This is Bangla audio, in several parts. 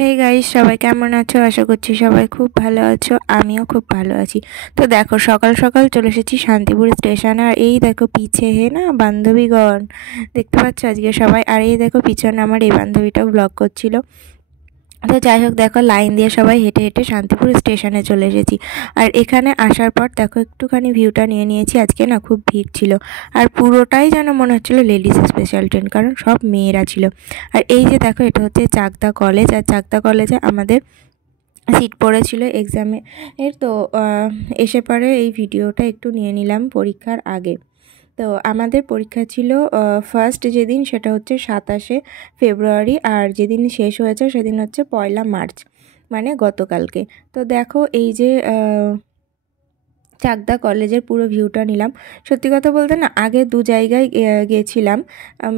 হে গাইস, সবাই কেমন আছো? আশা করছি সবাই খুব ভালো আছো। আমিও খুব ভালো আছি। তো দেখো, সকাল সকাল চলে এসেছি শান্তিপুর স্টেশনে। আর এই দেখো পিছে না বান্ধবীগণ দেখতে পাচ্ছ আজকে সবাই। আর এই দেখো পিছনে আমার এই বান্ধবীটাও ব্লগ করছিল। তো যাই হোক, দেখো লাইন দিয়ে সবাই হেঁটে হেঁটে শান্তিপুর স্টেশনে চলে এসেছি। আর এখানে আসার পর দেখো একটুখানি ভিউটা নিয়ে নিয়েছি। আজকে না খুব ভিড় ছিল, আর পুরোটাই যেন মনে হচ্ছিলো লেডিস স্পেশাল ট্রেন, কারণ সব মেয়েরা ছিল। আর এই যে দেখো, এটা হচ্ছে চাকদা কলেজ। আর চাকদা কলেজে আমাদের সিট পড়েছিল এক্সামে এর। তো এসে পরে এই ভিডিওটা একটু নিয়ে নিলাম পরীক্ষার আগে। তো আমাদের পরীক্ষা ছিল ফার্স্ট যেদিন, সেটা হচ্ছে 27শে ফেব্রুয়ারি, আর যেদিন শেষ হয়েছে সেদিন হচ্ছে 1 মার্চ, মানে গতকালকে। তো দেখো এই যে চাকদা কলেজের পুরো ভিউটা নিলাম। সত্যি কথা বলতে না, আগে দু জায়গায় গিয়েছিলাম।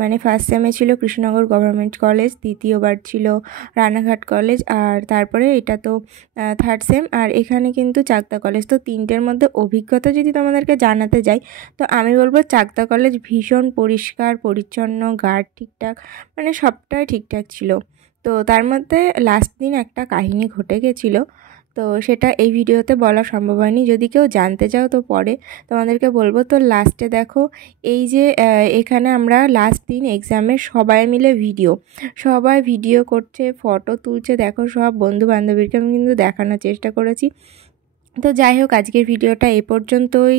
মানে ফার্স্ট সেমে ছিল কৃষ্ণনগর গভর্নমেন্ট কলেজ, দ্বিতীয়বার ছিল রানাঘাট কলেজ, আর তারপরে এটা তো থার্ড সেম। আর এখানে কিন্তু চাকদা কলেজ। তো তিনটের মধ্যে অভিজ্ঞতা যদি তোমাদেরকে জানাতে যাই, তো আমি বলবো চাকদা কলেজ ভীষণ পরিষ্কার পরিচ্ছন্ন, গার্ড ঠিকঠাক, মানে সবটাই ঠিকঠাক ছিল। তো তার মধ্যে লাস্ট দিন একটা কাহিনী ঘটে গেছিলো। তো সেটা এই ভিডিওতে বলা সম্ভব হয়নি। যদি কেউ জানতে চাও তো পরে তোমাদেরকে বলবো। তো লাস্টে দেখো এই যে এখানে আমরা লাস্ট দিন এক্সামে সবাই মিলে সবাই ভিডিও করছে, ফটো তুলছে। দেখো সব বন্ধু বান্ধবীকে আমি কিন্তু দেখানোর চেষ্টা করেছি। তো যাই হোক, আজকের ভিডিওটা এ পর্যন্তই।